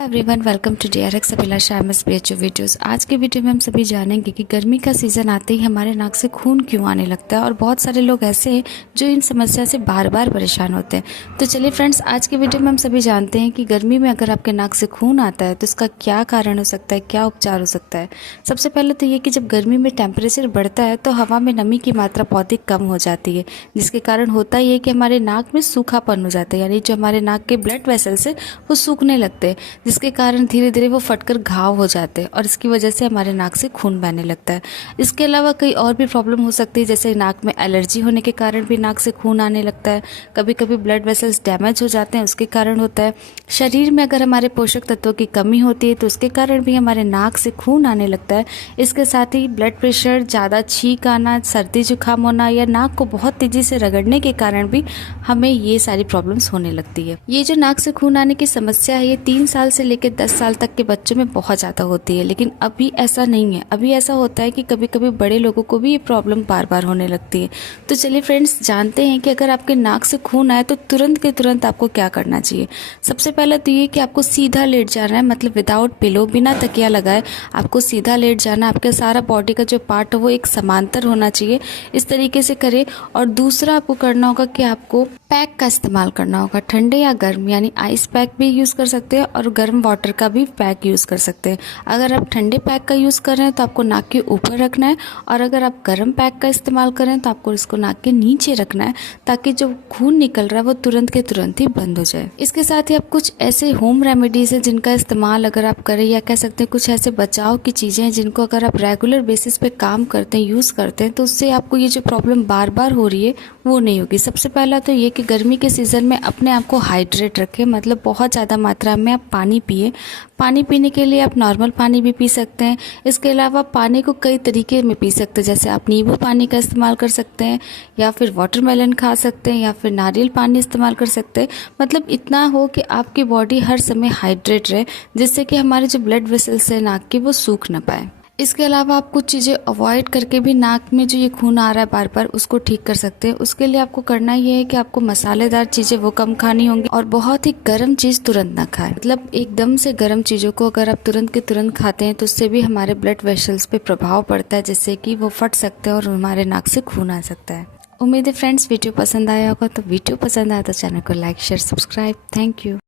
Everyone welcome to DRX Abhilasha MSPHO videos. आज के video में हम सभी जानेंगे कि गर्मी का सीज़न आते ही हमारे नाक से खून क्यों आने लगता है और बहुत सारे लोग ऐसे हैं जो इन समस्या से बार बार परेशान होते हैं। तो चलिए फ्रेंड्स, आज के वीडियो में हम सभी जानते हैं कि गर्मी में अगर आपके नाक से खून आता है तो इसका क्या कारण हो सकता है, क्या उपचार हो सकता है। सबसे पहले तो ये कि जब गर्मी में टेम्परेचर बढ़ता है तो हवा में नमी की मात्रा बहुत ही कम हो जाती है, जिसके कारण होता ये कि हमारे नाक में सूखापन हो जाता है, यानी जो हमारे नाक के ब्लड वेसल्स है वो सूखने लगते हैं, जिसके कारण धीरे धीरे वो फटकर घाव हो जाते हैं और इसकी वजह से हमारे नाक से खून बहने लगता है। इसके अलावा कई और भी प्रॉब्लम हो सकती है, जैसे नाक में एलर्जी होने के कारण भी नाक से खून आने लगता है। कभी कभी ब्लड वेसल्स डैमेज हो जाते हैं, उसके कारण होता है। शरीर में अगर हमारे पोषक तत्वों की कमी होती है तो उसके कारण भी हमारे नाक से खून आने लगता है। इसके साथ ही ब्लड प्रेशर, ज़्यादा छींक आना, सर्दी जुकाम होना या नाक को बहुत तेजी से रगड़ने के कारण भी हमें ये सारी प्रॉब्लम्स होने लगती है। ये जो नाक से खून आने की समस्या है ये 3 साल से लेकर 10 साल तक के बच्चों में बहुत ज़्यादा होती है, लेकिन अभी ऐसा नहीं है। अभी ऐसा होता है कि कभी कभी बड़े लोगों को भी ये प्रॉब्लम बार बार होने लगती है। तो चलिए फ्रेंड्स, जानते हैं कि अगर आपके नाक से खून आए तो तुरंत के तुरंत आपको क्या करना चाहिए। सबसे पहले तो ये कि आपको सीधा लेट जाना है, मतलब विदाउट पिलो, बिना तकिया लगाए आपको सीधा लेट जाना। आपके सारा बॉडी का जो पार्ट है वो एक समांतर होना चाहिए, इस तरीके से करें। और दूसरा आपको करना होगा कि आपको पैक का इस्तेमाल करना होगा, ठंडे या गर्म, यानी आइस पैक भी यूज़ कर सकते हैं और गर्म वाटर का भी पैक यूज़ कर सकते हैं। अगर आप ठंडे पैक का यूज़ कर रहे हैं तो आपको नाक के ऊपर रखना है, और अगर आप गर्म पैक का इस्तेमाल करें तो आपको इसको नाक के नीचे रखना है, ताकि जो खून निकल रहा है वो तुरंत के तुरंत ही बंद हो जाए। इसके साथ ही आप कुछ ऐसे होम रेमेडीज़ हैं जिनका इस्तेमाल अगर आप करें, या कह सकते हैं कुछ ऐसे बचाव की चीज़ें हैं जिनको अगर आप रेगुलर बेसिस पे काम करते हैं, यूज़ करते हैं, तो उससे आपको ये जो प्रॉब्लम बार बार हो रही है वो नहीं होगी। सबसे पहला तो ये कि गर्मी के सीज़न में अपने आप को हाइड्रेट रखें, मतलब बहुत ज़्यादा मात्रा में आप पानी पिए। पानी पीने के लिए आप नॉर्मल पानी भी पी सकते हैं। इसके अलावा पानी को कई तरीके में पी सकते हैं, जैसे आप नींबू पानी का इस्तेमाल कर सकते हैं, या फिर वाटरमेलन खा सकते हैं, या फिर नारियल पानी इस्तेमाल कर सकते हैं। मतलब इतना हो कि आपकी बॉडी हर समय हाइड्रेट रहे, जिससे कि हमारे जो ब्लड वेसल्स है नाक के वो सूख ना पाए। इसके अलावा आप कुछ चीज़ें अवॉइड करके भी नाक में जो ये खून आ रहा है बार बार, उसको ठीक कर सकते हैं। उसके लिए आपको करना ये है कि आपको मसालेदार चीज़ें वो कम खानी होंगी, और बहुत ही गर्म चीज़ तुरंत ना खाएं। मतलब एकदम से गर्म चीज़ों को अगर आप तुरंत के तुरंत खाते हैं तो उससे भी हमारे ब्लड वेसल्स पे प्रभाव पड़ता है, जिससे कि वो फट सकते हैं और हमारे नाक से खून आ सकता है। उम्मीद है फ्रेंड्स वीडियो पसंद आया होगा। तो वीडियो पसंद आया तो चैनल को like, share, subscribe. Thank you.